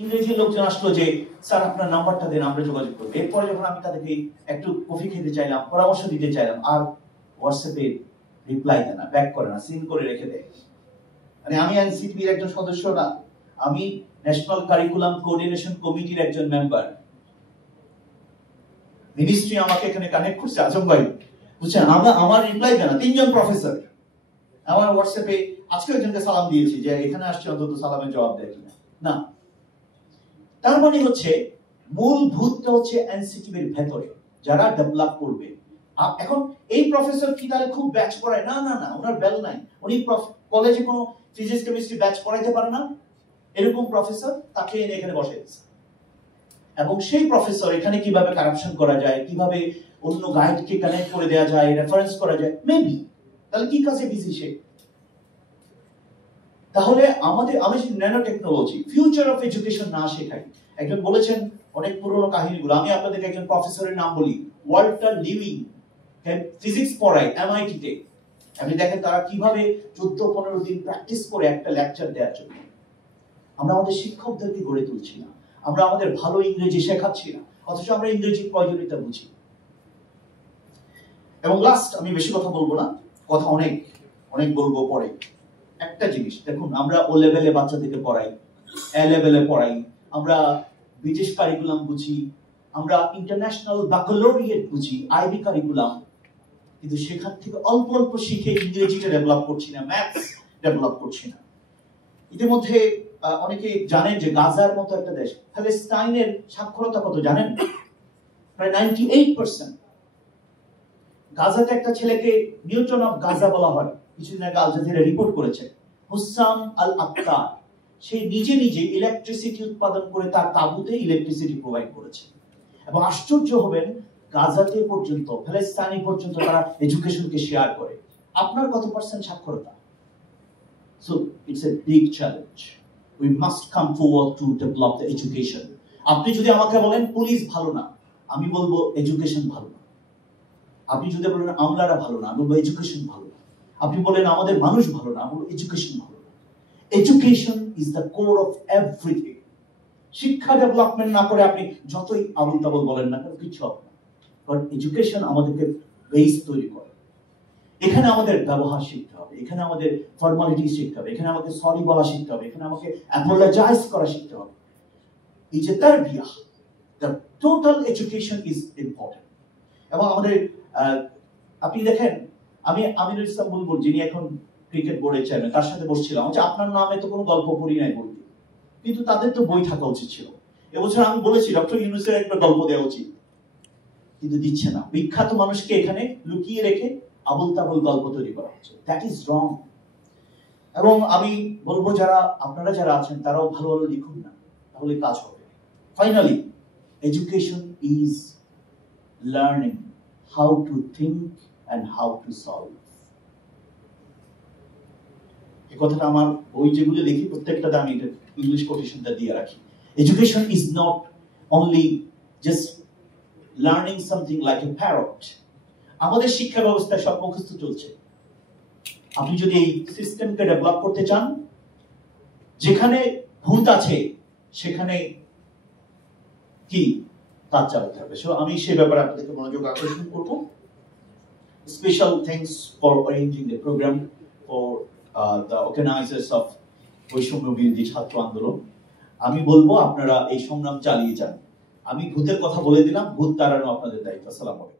ইংরেজি লোকজন আসলো যে স্যার আপনার নাম্বারটা দেন, আমরা যোগাযোগ করবো। এরপরে যখন আমি তাদেরকে একটু কফি খেতে চাইলাম, পরামর্শ দিতে চাইলাম, আর হোয়াটসঅ্যাপে রিপ্লাই দেয় না, ব্যাক করে না, সিন করে রেখে দেয়। মানে আমি এনসিপির একজন সদস্য না, আমি ন্যাশনাল কারিকুলাম কোঅর্ডিনেশন কমিটির একজন মেম্বার। মিনিস্ট্রি আমাকে এখানে কানেক্ট করছে, আজম ভাই বুঝছেন, আমার রিপ্লাই দেয় না। 3 জন প্রফেসর আমার হোয়াটসঅ্যাপে আজকে একজনকে সালাম দিয়েছি যে এখানে আসছে, অন্তত সালামের জবাব দেয় কিনা না। তার মানে হচ্ছে মূলভূতটা হচ্ছে এনসিটিভির ভেতরে যারা ডেভেলপ করবে। এখন এই প্রফেসর কি তাহলে খুব ব্যাচ পড়ায়? না না না, ওনার বেল নাই, উনি কলেজে কোনো ফিজিক্স কেমিস্ট্রি ব্যাচ পড়াইতে পারে না, এরকম প্রফেসর তাকে এনে এখানে বসাই দিচ্ছে। এবং সেই প্রফেসর এখানে কিভাবে কারাপশন করা যায়, কিভাবে অন্য গাইডকে কানেক্ট করে দেওয়া যায়, রেফারেন্স করা যায়, মেবি। তাহলে কি কাজে বিজি সে? তাহলে আমি nano technology, future of education না শেখাই। একজন বলেছেন অনেক পুরনো কাহিনীগুলো, আমি আপনাদেরকে একজন প্রফেসরের নাম বলি, ওয়াল্টার লিভিং, ফিজিক্স পড়ায় এমআইটি তে। আপনি দেখেন তারা কিভাবে 14-15 দিন প্র্যাকটিস করে একটা লেকচার দেওয়ার জন্য। আমরা আমাদের শিক্ষকদেরকে গড়ে তুলছি না, আমরা আমাদের ভালো ইংরেজি শেখাচ্ছি না, অথচ আমরা ইংরেজির প্রয়োজনীয়তা বুঝি। এবং লাস্ট, আমি বেশি কথা বলবো না, কথা অনেক অনেক বলবো পরে। একটা জিনিস দেখুন, আমরা ও লেভেলে বাচ্চাদেরকে পড়াই, এ লেভেলে পড়াই, আমরা ব্রিটিশ কারিকুলাম বুঝি, আমরা ইন্টারন্যাশনাল ব্যাকালরিয়েট বুঝি, আইবি কারিকুলাম, কিন্তু সেখান থেকে অল্প অল্প শিখে ইংরেজিটা ডেভেলপ করছি না, ম্যাথস ডেভেলপ করছি না। ইতিমধ্যে অনেকে জানেন যে গাজার মতো একটা দেশ, প্যালেস্টাইনের সাক্ষরতা কত জানেন? প্রায় 98%। গাজাতে একটা ছেলেকে নিউটন অফ গাজা বলা হয়, কিছুদিন আগে আল জাজিরা রিপোর্ট করেছে। হুসাম আল আক্তার, সে নিজে নিজে ইলেকট্রিসিটি উৎপাদন করে তার তাঁবুতে ইলেকট্রিসিটি প্রোভাইড করেছে। এবং আশ্চর্য হবেন, গাজাতে পর্যন্ত, প্যালেস্টাইনে পর্যন্ত তারা এডুকেশনকে শেয়ার করে। আপনার কত পার্সেন্ট সাক্ষরতা? So it's a big challenge. We must come forward to develop the education. আপনি যদি আমাকে বলেন পুলিশ ভালো না, আমি বলবো এডুকেশন ভালো না। আপনি যদি বলেন আমলারা ভালো না, আমি বলবো এডুকেশন ভালো না। আপনি বলেন আমাদের মানুষ ভালো না, আমি বলবো এডুকেশন ভালো না। Education is the core of everything. শিক্ষা ডেভেলপমেন্ট না করে আপনি যতই আবুল তাবুল বলেন না কেন, কিছু হবে না। কারণ এডুকেশন আমাদেরকে বেস তৈরি করে। এখানে আমাদের ব্যবহার শিখতে হবে, এখানে আমাদের ফর্মালিটি শিখতে হবে, এখানে আমাকে সরি বলা শিখতে হবে, এখানে আমাকে অ্যাপোলোজাইজ করা শিখতে হবে। এই যে Tarbiya, the total education is important. এবং আমাদের আপনি দেখেন, আমি আমিনুল ইসলাম বুলবুল, যিনি এখন ক্রিকেট বোর্ডের চেয়ারম্যান, তার সাথে বসছিলাম, যে আপনার নামে তো কোনো গল্প পড়ি নাই বই, কিন্তু তাদের তো বই থাকা উচিত ছিল। এবছর আমি বলেছি ডক্টর ইউনূসের একটা গল্প দেওয়া উচিত, কিন্তু দিচ্ছে না। বিখ্যাত মানুষকে এখানে লুকিয়ে রেখে আবুল তাবুল গল্প তৈরি করা হচ্ছে। That is wrong. এবং আমি বলবো আপনারা যারা আছেন তারাও ভালো ভালো লিখুন না, তাহলে কাজ হবে। Finally, education is learning how to think and how to solve. এই কথাটা আমার বই যেগুলো লিখি প্রত্যেকটাতে আমি ইংলিশ কোটেশনটা দিয়ে রাখি। Education is not only just learning something like a parrot. আমাদের শিক্ষা ব্যবস্থায় সব মুখস্থ চলছে। আপনি যদি এই সিস্টেমকে ডেভেলপ করতে চান, যেখানে ভূত আছে সেখানে কি কাজ চালাতে হবে। সো আমি সেই ব্যাপারে আপনাদেরকে মনোযোগ আকর্ষণ করব। Special thanks for arranging the program for the organizers of বৈষম্য বিরোধী ছাত্র আন্দোলন। আমি বলবো আপনারা এই সংগ্রাম চালিয়ে যান। আমি ভূতের কথা বলে দিলাম, ভূত তাড়ানো আপনাদের দায়িত্ব। আসসালামু আলাইকুম।